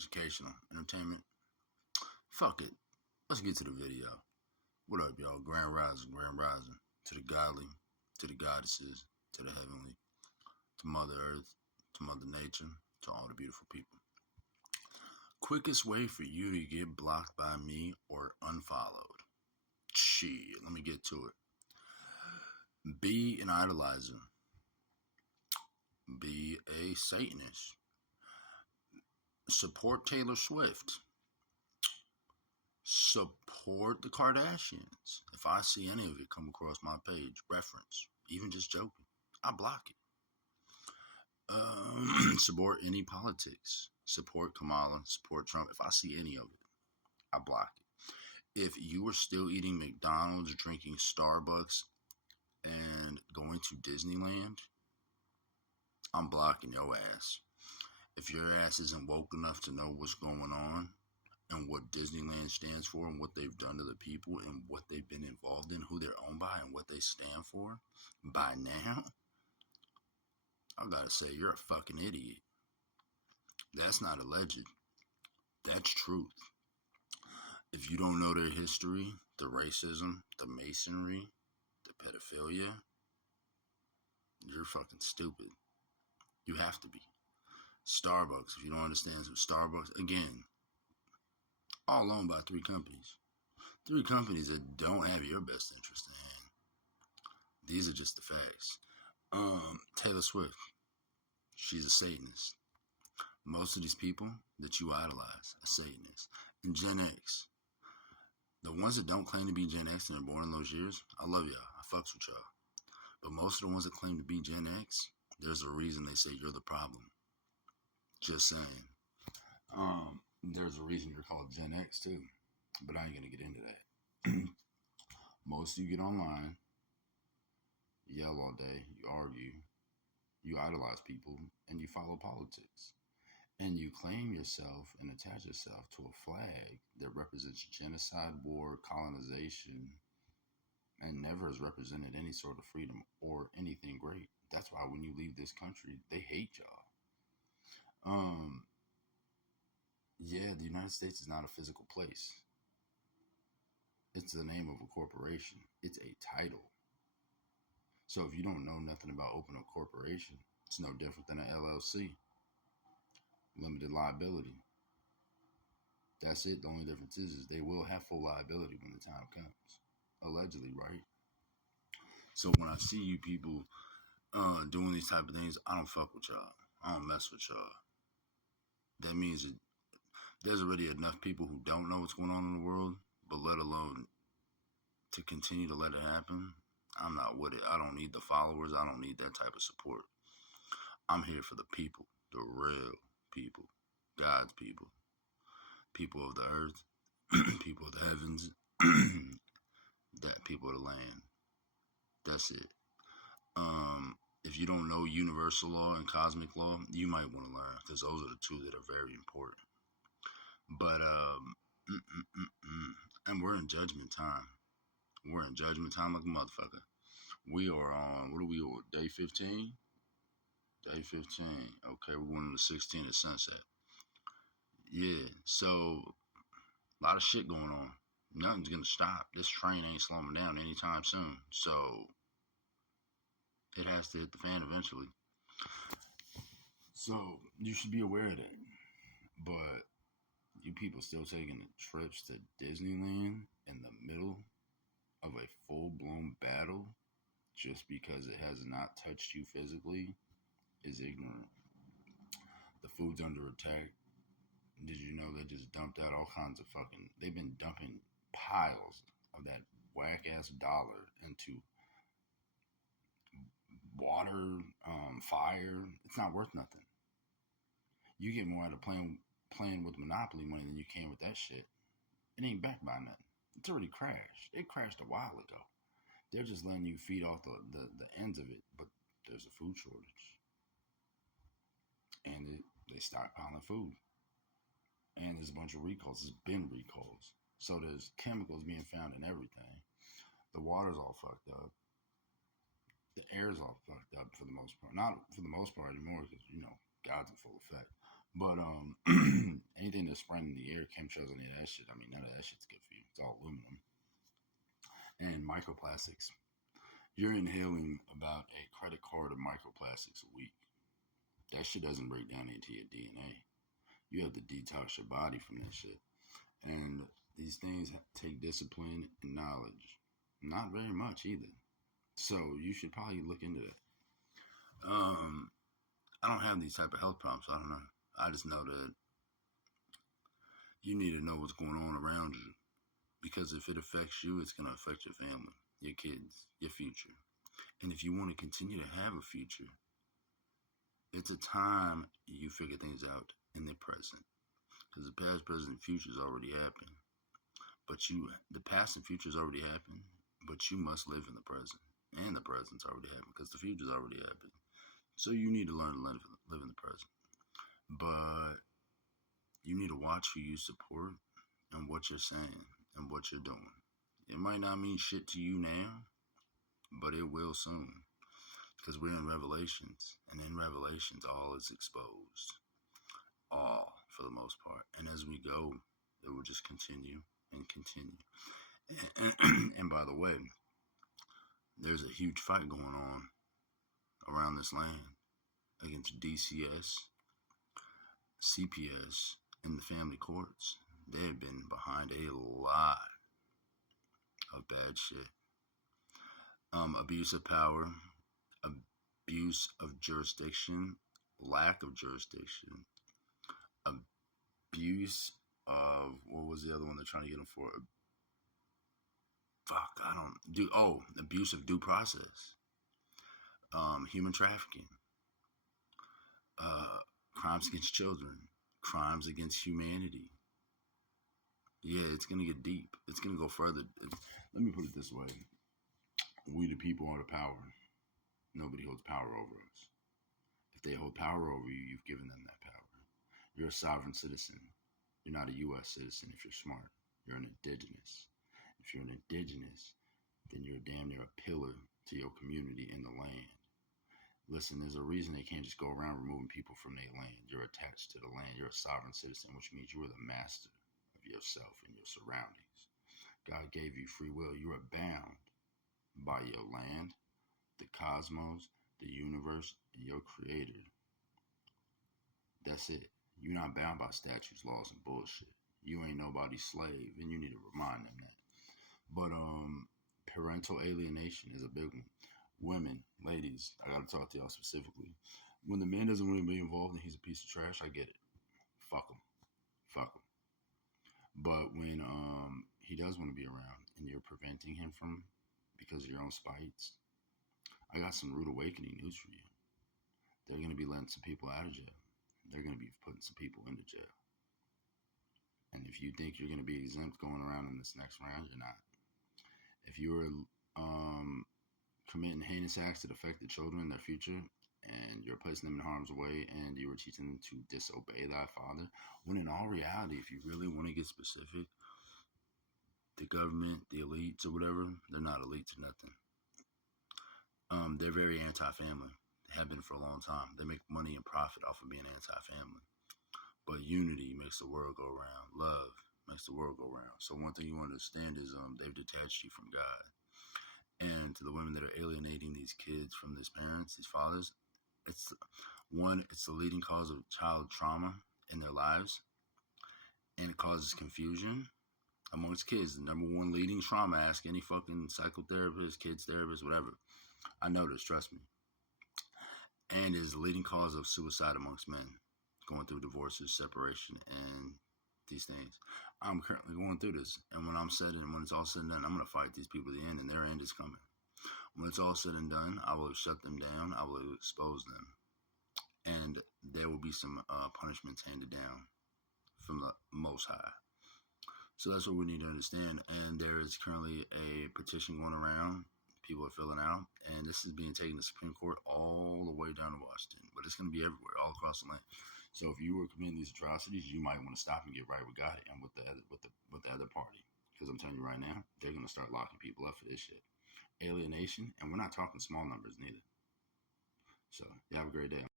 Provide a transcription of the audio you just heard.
educational, entertainment. Fuck it. Let's get to the video. What up, y'all? Grand Rising, Grand Rising. To the godly, to the goddesses, to the heavenly, to Mother Earth, to Mother Nature, to all the beautiful people. Quickest way for you to get blocked by me or unfollowed. Shit, let me get to it. Be an idolizer. Be a Satanist. Support Taylor Swift. Support the Kardashians. If I see any of it come across my page, reference, even just joking, I block it. Support any politics. Support Kamala. Support Trump. If I see any of it, I block it. If you are still eating McDonald's, drinking Starbucks, and going to Disneyland, I'm blocking your ass. If your ass isn't woke enough to know what's going on and what Disneyland stands for and what they've done to the people and what they've been involved in, who they're owned by and what they stand for, by now, I gotta say, you're a fucking idiot. That's not alleged. That's truth. If you don't know their history, the racism, the masonry, the pedophilia, you're fucking stupid. You have to be. Starbucks, if you don't understand some Starbucks, again, all owned by three companies. Three companies that don't have your best interest in hand. These are just the facts. Taylor Swift, she's a Satanist. Most of these people that you idolize are Satanists. And Gen X, the ones that don't claim to be Gen X and are born in those years, I love y'all. I fucks with y'all. But most of the ones that claim to be Gen X, there's a reason they say you're the problem. Just saying. There's a reason you're called Gen X too. But I ain't gonna get into that. Most of you get online, yell all day, you argue, you idolize people, and you follow politics. And you claim yourself and attach yourself to a flag that represents genocide, war, colonization, and never has represented any sort of freedom or anything great. That's why when you leave this country, they hate y'all. Yeah, the United States is not a physical place. It's the name of a corporation. It's a title. So if you don't know nothing about opening a corporation, it's no different than an LLC. Limited liability. That's it. The only difference is they will have full liability when the time comes. Allegedly, right? So when I see you people doing these type of things, I don't fuck with y'all. I don't mess with y'all. That means that there's already enough people who don't know what's going on in the world, but let alone to continue to let it happen. I'm not with it. I don't need the followers. I don't need that type of support. I'm here for the people, the real people, God's people, people of the earth, people of the heavens, that people of the land. That's it. If you don't know universal law and cosmic law, you might want to learn because those are the two that are very important. But and we're in judgment time. We're in judgment time like a motherfucker. We are on, what are we on, day 15? Day 15. Okay, we're going to 16 at sunset. Yeah, so a lot of shit going on. Nothing's going to stop. This train ain't slowing down anytime soon. So it has to hit the fan eventually. So you should be aware of that. But you people still taking trips to Disneyland in the middle of a full-blown battle just because it has not touched you physically is ignorant. The food's under attack. Did you know they just dumped out all kinds of they've been dumping piles of that whack-ass dollar into water, fire. It's not worth nothing. You get more out of playing with Monopoly money than you can with that shit. It ain't backed by nothing. It's already crashed. It crashed a while ago. They're just letting you feed off the ends of it, but there's a food shortage. And they stockpiling food. And there's a bunch of recalls. There's been recalls. So there's chemicals being found in everything. The water's all fucked up. The air's all fucked up for the most part. Not for the most part anymore because, God's in full effect. But anything anything that's spreading in the air, chemtrails, any of that shit. I mean, none of that shit's good for you. It's all aluminum and microplastics. You're inhaling about a credit card of microplastics a week. That shit doesn't break down into your DNA. You have to detox your body from that shit. And these things take discipline and knowledge. Not very much either. So you should probably look into that. I don't have these type of health problems, so I don't know. I just know that you need to know what's going on around you. Because if it affects you, it's going to affect your family, your kids, your future. And if you want to continue to have a future, it's a time you figure things out in the present. Because the past, present, future's already happened. The past and future's already happened, but you must live in the present. And the present's already happened because the future's already happened. So you need to learn to live in the present. But you need to watch who you support and what you're saying and what you're doing. It might not mean shit to you now, but it will soon. Because we're in Revelations, and in Revelations, all is exposed. All, for the most part. And as we go, it will just continue and continue. And by the way, there's a huge fight going on around this land against DCS, CPS, and the family courts. They have been behind a lot of bad shit. Abuse of power, abuse of jurisdiction, lack of jurisdiction, abuse of, what was the other one they're trying to get them for? Abuse of due process, human trafficking, crimes against children, crimes against humanity. Yeah, it's going to get deep. It's going to go further. Let me put it this way. We the people are the power. Nobody holds power over us. If they hold power over you, you've given them that power. You're a sovereign citizen. You're not a U.S. citizen if you're smart. You're an indigenous. If you're an indigenous, then you're damn near a pillar to your community in the land. Listen, there's a reason they can't just go around removing people from their land. You're attached to the land. You're a sovereign citizen, which means you are the master of yourself and your surroundings. God gave you free will. You are bound by your land, the cosmos, the universe, and your creator. That's it. You're not bound by statutes, laws, and bullshit. You ain't nobody's slave, and you need to remind them that. But parental alienation is a big one. Women, ladies, I gotta talk to y'all specifically. When the man doesn't want to be involved and he's a piece of trash, I get it. Fuck him. But when he does want to be around and you're preventing him from, because of your own spites, I got some rude awakening news for you. They're going to be letting some people out of jail. They're going to be putting some people into jail. And if you think you're going to be exempt going around in this next round, you're not. If you're committing heinous acts that affect the children in their future, and you're placing them in harm's way, and you were teaching them to disobey thy father, when in all reality, if you really want to get specific, the government, the elites, or whatever, they're not elites or nothing. They're very anti-family. They have been for a long time. They make money and profit off of being anti-family. But unity makes the world go round. Love makes the world go round. So one thing you want to understand is they've detached you from God. And to the women that are alienating these kids from these parents, these fathers, it's the leading cause of child trauma in their lives. And it causes confusion amongst kids. The number one leading trauma, ask any fucking psychotherapist, kids therapist, whatever. I know this, trust me. And is the leading cause of suicide amongst men, going through divorces, separation, and these things. I'm currently going through this, and when it's all said and done, I'm going to fight these people to the end, and their end is coming. When it's all said and done, I will shut them down, I will expose them, and there will be some punishments handed down from the Most High. So that's what we need to understand, and there is currently a petition going around. People are filling out, and this is being taken to Supreme Court all the way down to Washington, but it's going to be everywhere, all across the land. So if you were committing these atrocities, you might want to stop and get right with God and with the other party, because I'm telling you right now, they're going to start locking people up for this shit. Alienation, and we're not talking small numbers neither. So you have a great day.